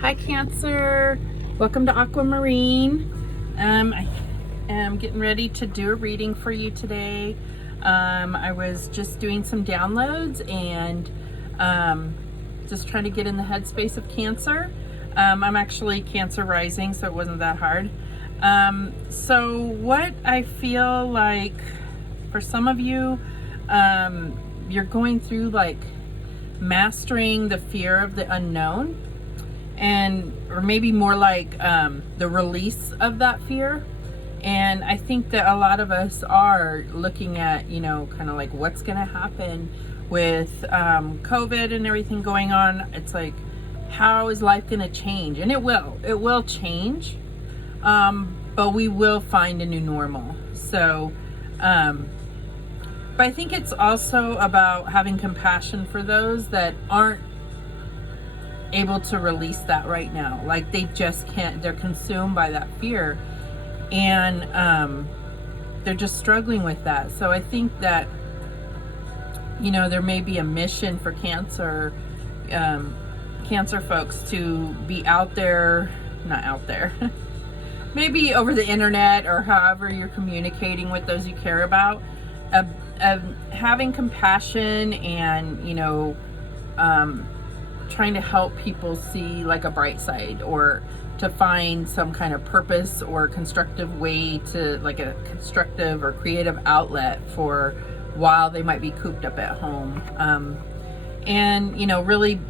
Hi Cancer, welcome to Aquamarine. I am getting ready to do a reading for you today. I was just doing some downloads and just trying to get in the headspace of Cancer. I'm actually Cancer rising, so it wasn't that hard. So what I feel like for some of you, you're going through like mastering the fear of the unknown, or maybe more like the release of that fear. And I think that a lot of us are looking at, kind of like what's going to happen with COVID and everything going on. It's like, how is life going to change? And it will change, but we will find a new normal. So but I think it's also about having compassion for those that aren't able to release that right now. Like they just can't, they're consumed by that fear, and they're just struggling with that. So I think that, there may be a mission for Cancer folks to be out there, not out there, maybe over the internet or however you're communicating with those you care about, of having compassion and, trying to help people see like a bright side, or to find some kind of purpose or constructive way to, like a constructive or creative outlet for while they might be cooped up at home. And, really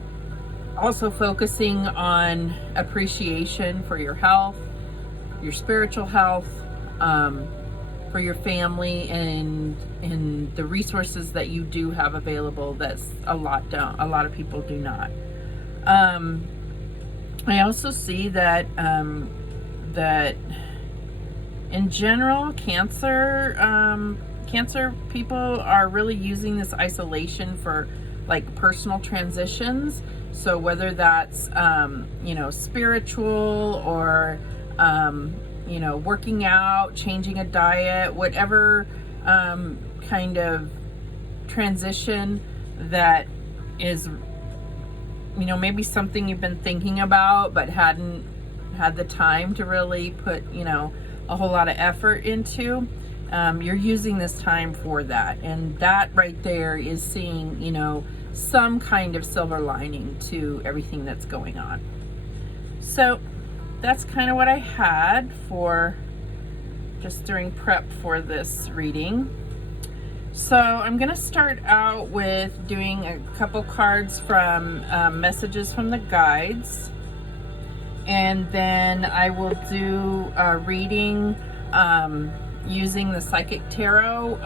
also focusing on appreciation for your health, your spiritual health, for your family, and the resources that you do have available. That's a lot of people do not. I also see that that in general, Cancer people are really using this isolation for like personal transitions. So whether that's spiritual or working out, changing a diet, whatever kind of transition that is, maybe something you've been thinking about but hadn't had the time to really put, a whole lot of effort into. You're using this time for that. And that right there is seeing, some kind of silver lining to everything that's going on. So that's kind of what I had for just during prep for this reading. So I'm going to start out with doing a couple cards from messages from the guides, and then I will do a reading using the Psychic Tarot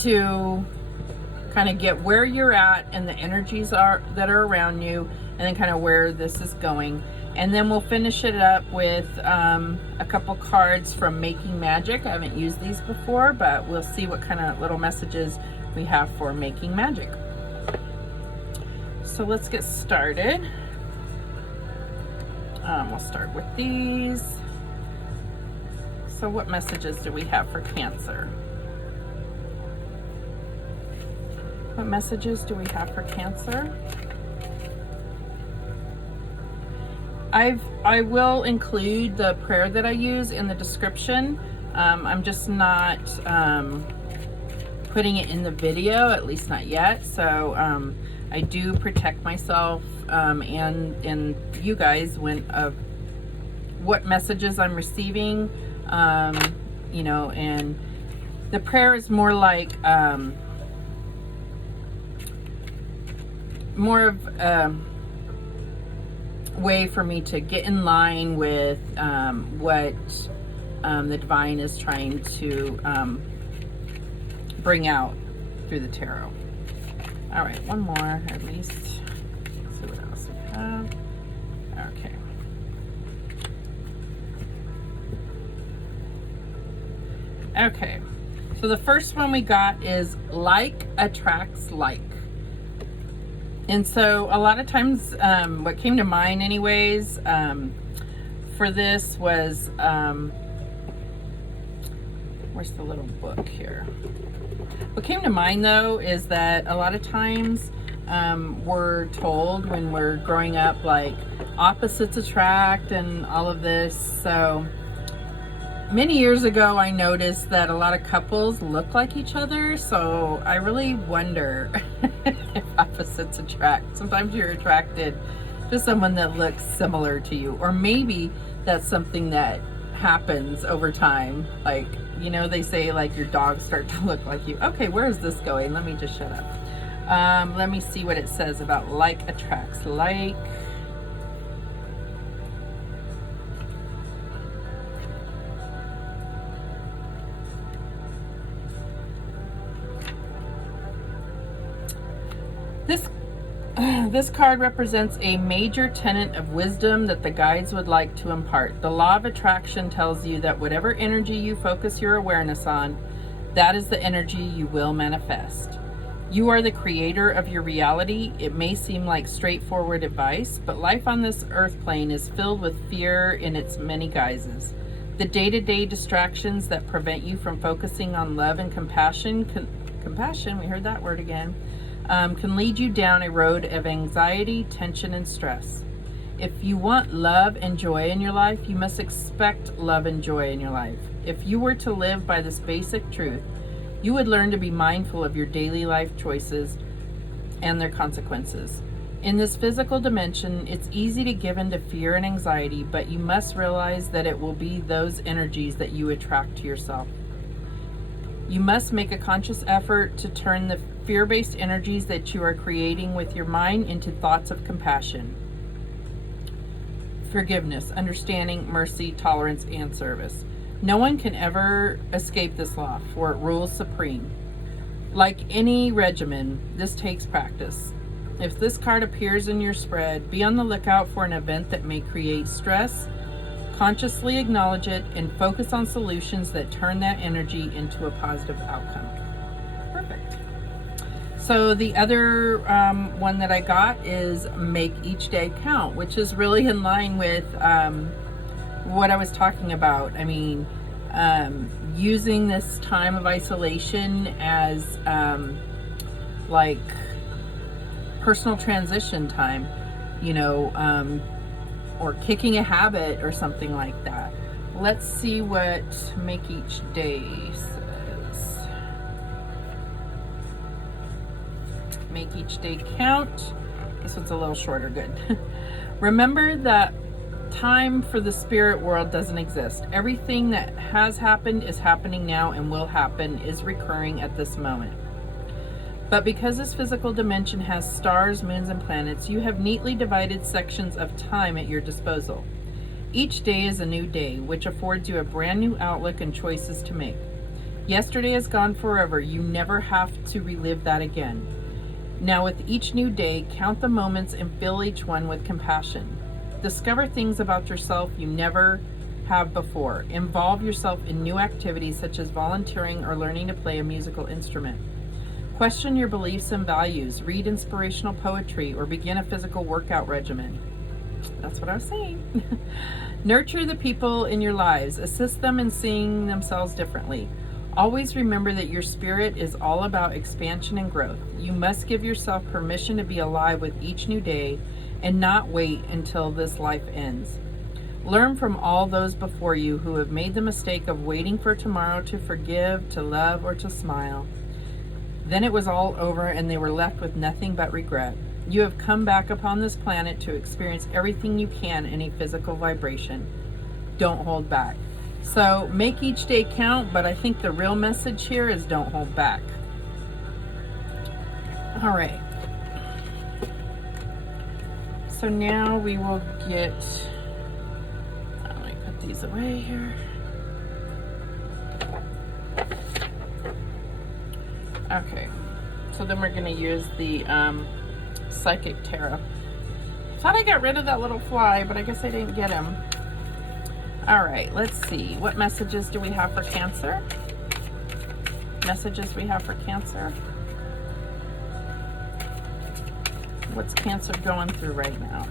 to kind of get where you're at and the energies that are around you, and then kind of where this is going. And then we'll finish it up with a couple cards from Making Magic. I haven't used these before, but we'll see what kind of little messages we have for Making Magic. So let's get started. We'll start with these. So what messages do we have for Cancer? What messages do we have for Cancer? I will include the prayer that I use in the description. I'm just not putting it in the video, at least not yet. So I do protect myself and you guys what messages I'm receiving, and the prayer is more like more of way for me to get in line with what the divine is trying to bring out through the tarot. All right, one more at least. Let's see what else we have. Okay. Okay, so the first one we got is like attracts like. And so a lot of times what came to mind anyways for this was, where's the little book here? What came to mind though is that a lot of times we're told when we're growing up, like opposites attract and all of this. So many years ago, I noticed that a lot of couples look like each other. So I really wonder if opposites attract. Sometimes you're attracted to someone that looks similar to you, or maybe that's something that happens over time. Like, you know, they say like your dogs start to look like you. Okay, where is this going? Let me just shut up. Let me see what it says about like attracts like. This card represents a major tenet of wisdom that the guides would like to impart. The law of attraction tells you that whatever energy you focus your awareness on, that is the energy you will manifest. You are the creator of your reality. It may seem like straightforward advice, but life on this earth plane is filled with fear in its many guises. The day-to-day distractions that prevent you from focusing on love and compassion, we heard that word again, can lead you down a road of anxiety, tension, and stress. If you want love and joy in your life, you must expect love and joy in your life. If you were to live by this basic truth, you would learn to be mindful of your daily life choices and their consequences. In this physical dimension, it's easy to give in to fear and anxiety, but you must realize that it will be those energies that you attract to yourself. You must make a conscious effort to turn the fear-based energies that you are creating with your mind into thoughts of compassion, forgiveness, understanding, mercy, tolerance, and service. No one can ever escape this law, for it rules supreme. Like any regimen, this takes practice. If this card appears in your spread, be on the lookout for an event that may create stress. Consciously acknowledge it and focus on solutions that turn that energy into a positive outcome. Perfect. So the other one that I got is make each day count, which is really in line with what I was talking about. I mean, using this time of isolation as like personal transition time, you know, or kicking a habit or something like that. Let's see what make each day says. Make each day count. This one's a little shorter, good. Remember that time for the spirit world doesn't exist. Everything that has happened is happening now and will happen, is recurring at this moment. But because this physical dimension has stars, moons, and planets, you have neatly divided sections of time at your disposal. Each day is a new day, which affords you a brand new outlook and choices to make. Yesterday is gone forever. You never have to relive that again. Now, with each new day, count the moments and fill each one with compassion. Discover things about yourself you never have before. Involve yourself in new activities such as volunteering or learning to play a musical instrument. Question your beliefs and values. Read inspirational poetry or begin a physical workout regimen. That's what I was saying. Nurture the people in your lives. Assist them in seeing themselves differently. Always remember that your spirit is all about expansion and growth. You must give yourself permission to be alive with each new day and not wait until this life ends. Learn from all those before you who have made the mistake of waiting for tomorrow to forgive, to love, or to smile. Then it was all over and they were left with nothing but regret. You have come back upon this planet to experience everything you can in a physical vibration. Don't hold back. So make each day count, but I think the real message here is don't hold back. All right. So now we will get, let me put these away here. Okay, so then we're going to use the Psychic Tarot. Thought I got rid of that little fly, but I guess I didn't get him. All right, let's see. What messages do we have for Cancer? Messages we have for Cancer. What's Cancer going through right now?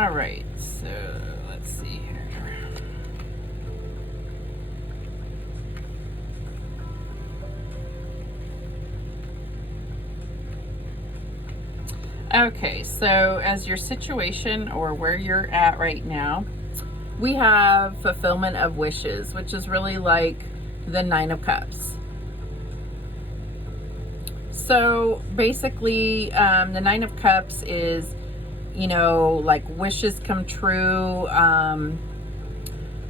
All right, so let's see here. Okay, so as your situation or where you're at right now, we have fulfillment of wishes, which is really like the Nine of Cups. So basically, the Nine of Cups is, you know, like wishes come true,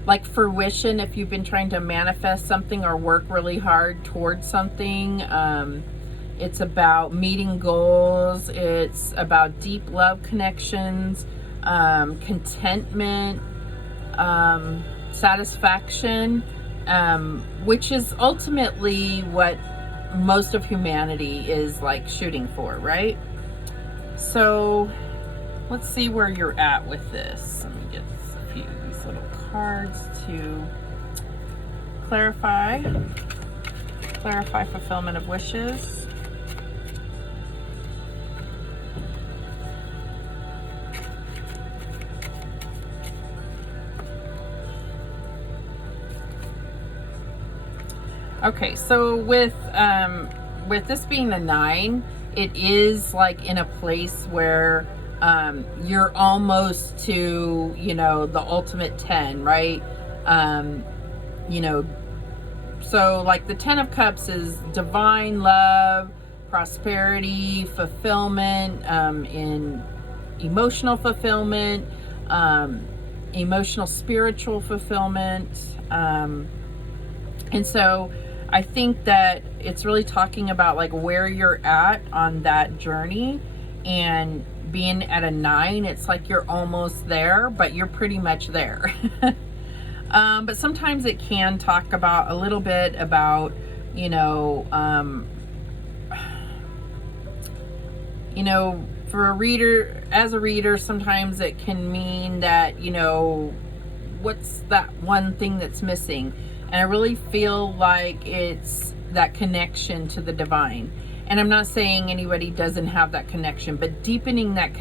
like fruition if you've been trying to manifest something or work really hard towards something. It's about meeting goals. It's about deep love connections, contentment, satisfaction, which is ultimately what most of humanity is like shooting for, right? So let's see where you're at with this. Let me get a few of these little cards to clarify fulfillment of wishes. Okay, so with this being the 9, it is like in a place where you're almost to, you know, the ultimate 10, right? You know, so like the 10 of Cups is divine love, prosperity, fulfillment, in emotional fulfillment, emotional spiritual fulfillment, and so I think that it's really talking about like where you're at on that journey, and being at a 9, it's like you're almost there, but you're pretty much there. But sometimes it can talk about a little bit about, you know, for a reader, as a reader, sometimes it can mean that, you know, what's that one thing that's missing? And I really feel like it's that connection to the divine. And I'm not saying anybody doesn't have that connection, but deepening that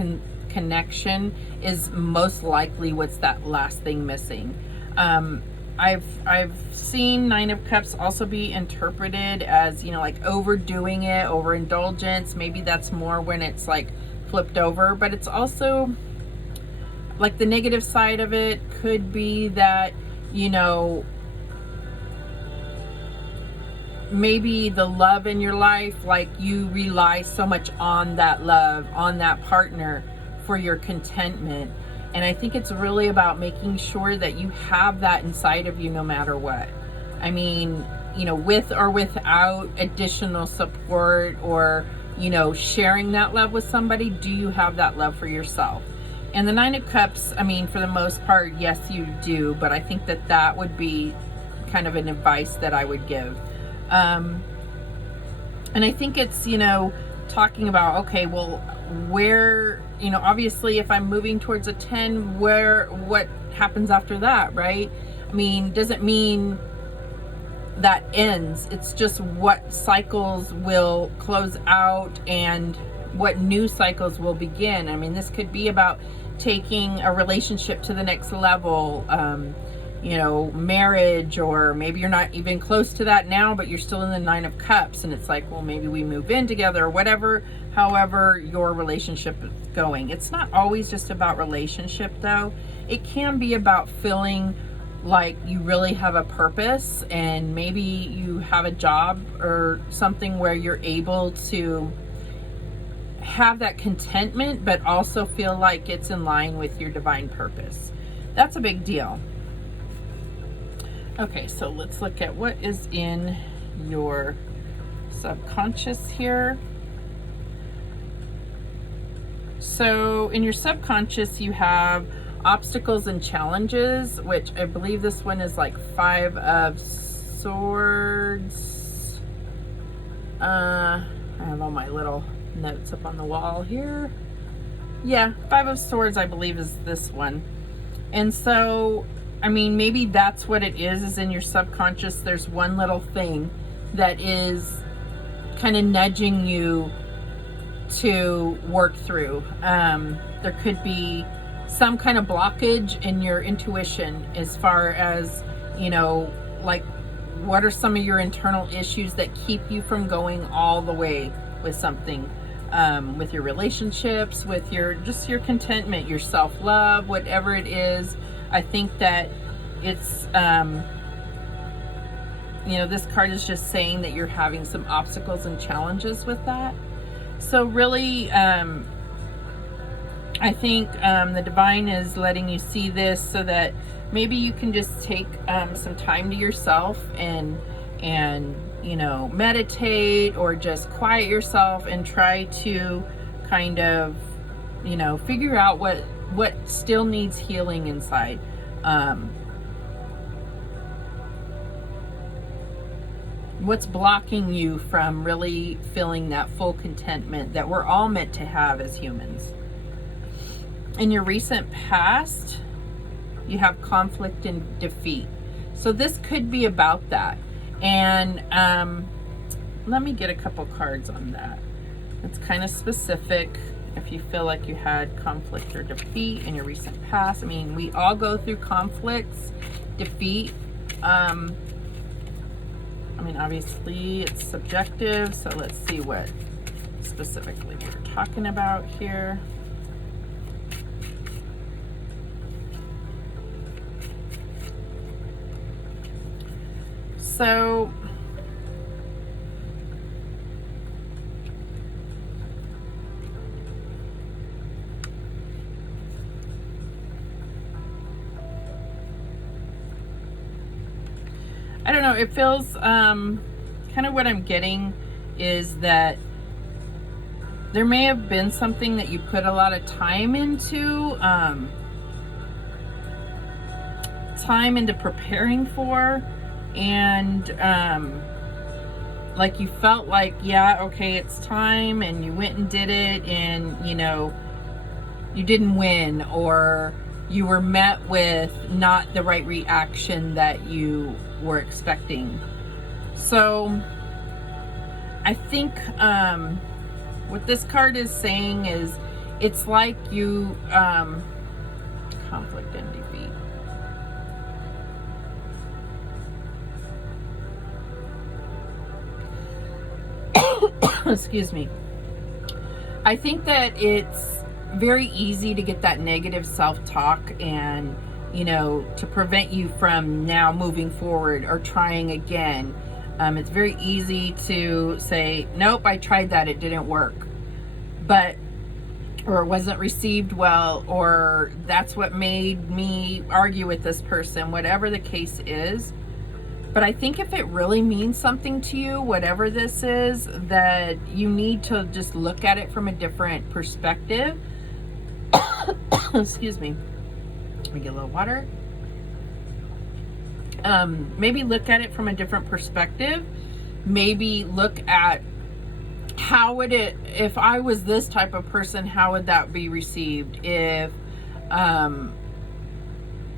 connection is most likely what's that last thing missing. I've seen Nine of Cups also be interpreted as, you know, like overdoing it, overindulgence. Maybe that's more when it's like flipped over, but it's also like the negative side of it could be that, you know, maybe the love in your life, like you rely so much on that love, on that partner for your contentment. And I think it's really about making sure that you have that inside of you no matter what. I mean, you know, with or without additional support or, you know, sharing that love with somebody, do you have that love for yourself? And the Nine of Cups, I mean, for the most part, yes, you do. But I think that that would be kind of an advice that I would give. And I think it's, you know, talking about, okay, well, where, you know, obviously if I'm moving towards a 10, what happens after that, right? I mean, doesn't mean that ends. It's just what cycles will close out and what new cycles will begin. I mean, this could be about taking a relationship to the next level, you know, marriage, or maybe you're not even close to that now, but you're still in the Nine of Cups, and it's like, well, maybe we move in together or whatever, however your relationship is going. It's not always just about relationship though. It can be about feeling like you really have a purpose, and maybe you have a job or something where you're able to have that contentment, but also feel like it's in line with your divine purpose. That's a big deal. Okay, so let's look at what is in your subconscious here. So in your subconscious, you have obstacles and challenges, which I believe this one is like 5 of Swords. I have all my little notes up on the wall here. Yeah, 5 of Swords, I believe, is this one. And so, I mean, maybe that's what it is in your subconscious. There's one little thing that is kind of nudging you to work through. There could be some kind of blockage in your intuition as far as, like, what are some of your internal issues that keep you from going all the way with something, with your relationships, with your contentment, your self-love, whatever it is. I think that it's, this card is just saying that you're having some obstacles and challenges with that. So really, I think the divine is letting you see this so that maybe you can just take some time to yourself and meditate, or just quiet yourself and try to kind of, figure out what still needs healing inside. What's blocking you from really feeling that full contentment that we're all meant to have as humans. In your recent past, you have conflict and defeat. So this could be about that. And let me get a couple cards on that. It's kind of specific. If you feel like you had conflict or defeat in your recent past. I mean, we all go through conflicts, defeat. Obviously it's subjective, so let's see what specifically we're talking about here. So I don't know, it feels kind of what I'm getting is that there may have been something that you put a lot of time into preparing for, and like you felt like, yeah, okay, it's time, and you went and did it, and you didn't win, or you were met with not the right reaction that you were expecting. So I think what this card is saying is it's like you conflict and defeat. Excuse me. I think that it's very easy to get that negative self-talk and to prevent you from now moving forward or trying again. It's very easy to say, nope, I tried that, it didn't work, or it wasn't received well, or that's what made me argue with this person, whatever the case is. But I think if it really means something to you, whatever this is, that you need to just look at it from a different perspective. Excuse me. Let me get a little water. Maybe look at it from a different perspective. Maybe look at how would it, if I was this type of person, how would that be received? If,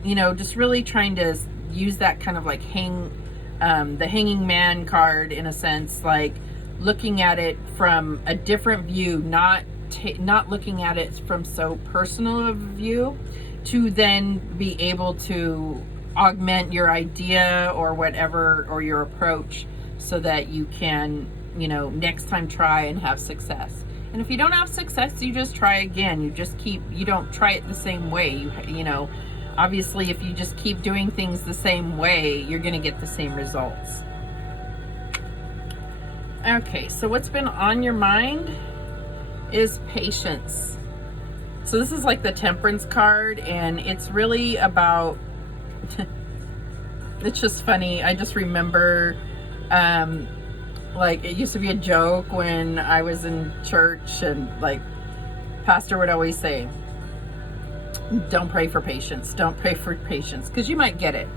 just really trying to use that kind of like the hanging man card, in a sense, like looking at it from a different view, not looking at it from so personal of a view, to then be able to augment your idea or whatever, or your approach, so that you can, next time try and have success. And if you don't have success, you just try again. You don't try it the same way. Obviously, if you just keep doing things the same way, you're going to get the same results. Okay, so what's been on your mind is patience. So this is like the Temperance card, and it's really about, it's just funny. I just remember, like, it used to be a joke when I was in church, and like, pastor would always say, don't pray for patience, don't pray for patience, because you might get it.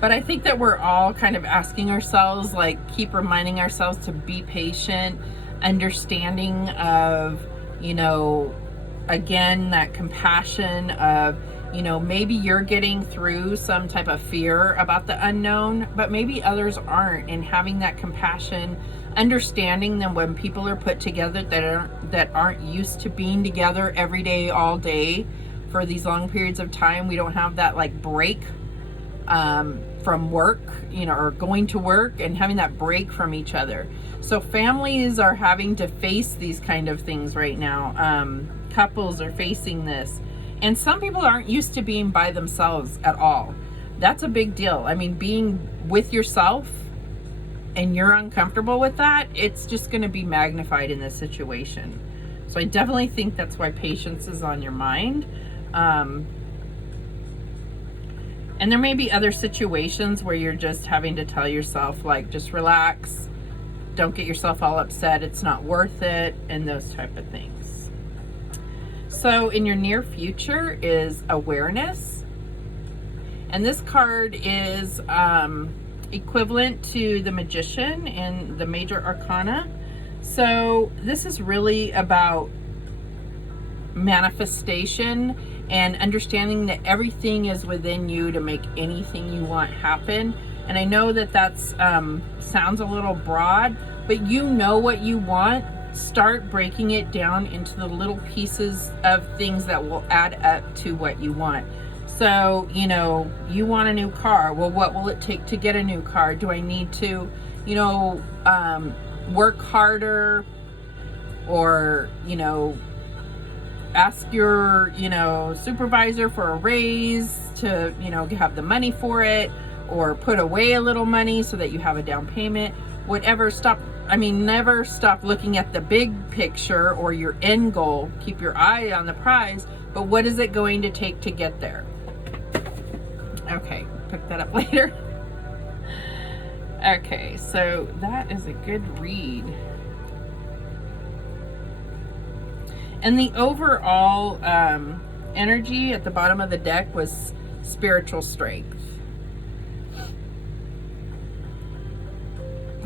But I think that we're all kind of asking ourselves, like, keep reminding ourselves to be patient, understanding of, again, that compassion of, maybe you're getting through some type of fear about the unknown, but maybe others aren't, and having that compassion, understanding them when people are put together that aren't used to being together every day, all day, for these long periods of time. We don't have that like break from work, you know, or going to work and having that break from each other. So families are having to face these kind of things right now. Couples are facing this. And some people aren't used to being by themselves at all. That's a big deal. I mean, being with yourself and you're uncomfortable with that, it's just going to be magnified in this situation. So I definitely think that's why patience is on your mind. And there may be other situations where you're just having to tell yourself, like, just relax, don't get yourself all upset, it's not worth it, and those type of things. So in your near future is awareness. And this card is equivalent to the Magician in the Major Arcana. So this is really about manifestation and understanding that everything is within you to make anything you want happen. And I know that that's sounds a little broad, but you know what you want. Start breaking it down into the little pieces of things that will add up to what you want. So, you know, you want a new car. Well, what will it take to get a new car? Do I need to, you know, work harder, or, you know, ask your, you know, supervisor for a raise to, you know, have the money for it, or put away a little money so that you have a down payment, whatever. Never stop looking at the big picture or your end goal. Keep your eye on the prize, but what is it going to take to get there? Okay, pick that up later. Okay, so that is a good read. And the overall energy at the bottom of the deck was spiritual strength.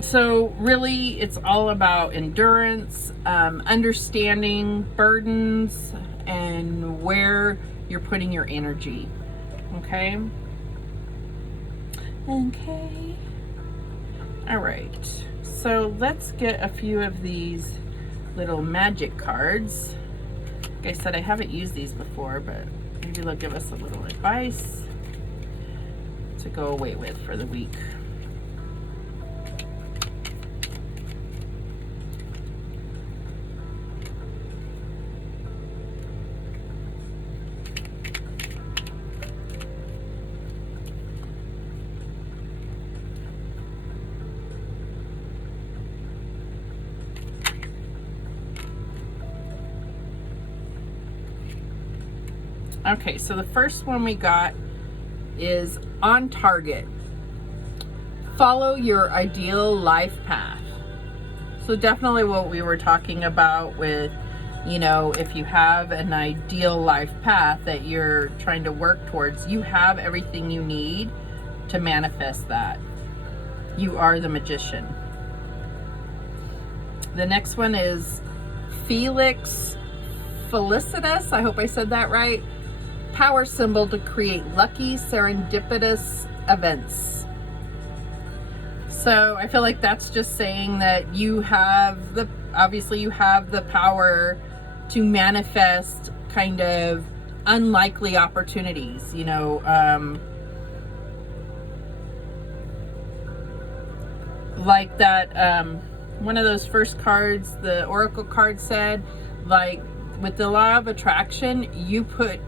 So really, it's all about endurance, understanding burdens, and where you're putting your energy. Okay? Okay. All right. So let's get a few of these little magic cards. Like I said, I haven't used these before, but maybe they'll give us a little advice to go away with for the week. Okay, so the first one we got is on target. Follow your ideal life path. So definitely what we were talking about with, you know, if you have an ideal life path that you're trying to work towards, you have everything you need to manifest that. You are the magician. The next one is Felix Felicitas. I hope I said that right. Power symbol to create lucky, serendipitous events. So I feel like that's just saying that you have obviously you have the power to manifest kind of unlikely opportunities, you know, like that, one of those first cards, the Oracle card said, like, with the law of attraction, you put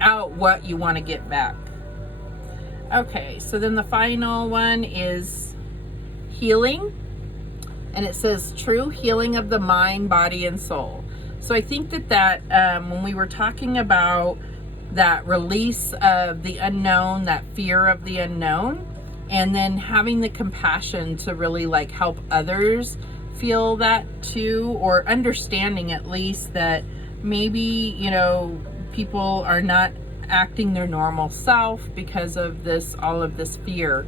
out what you want to get back. Okay, so then the final one is healing, and it says true healing of the mind, body, and soul. So I think that when we were talking about that release of the unknown, that fear of the unknown, and then having the compassion to really like help others feel that too, or understanding at least that maybe, you know, people are not acting their normal self because of this, all of this fear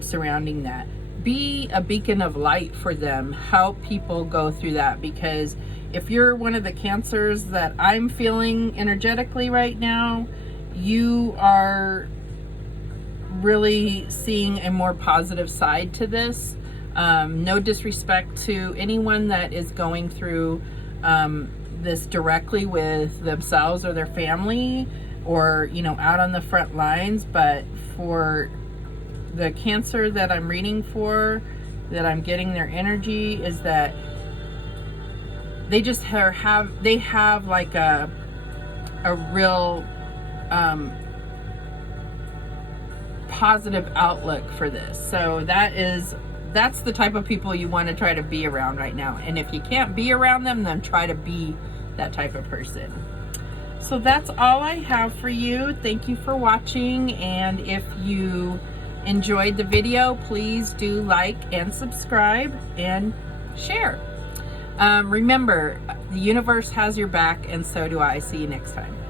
surrounding that. Be a beacon of light for them. Help people go through that, because if you're one of the cancers that I'm feeling energetically right now, you are really seeing a more positive side to this. No disrespect to anyone that is going through this directly with themselves or their family, or, you know, out on the front lines. But for the Cancer that I'm reading for, that I'm getting their energy, is that they just have like a real positive outlook for this. So that's the type of people you want to try to be around right now. And if you can't be around them, then try to be that type of person. So that's all I have for you. Thank you for watching, and if you enjoyed the video, please do like and subscribe and share. Remember, the universe has your back, and so do I. See you next time.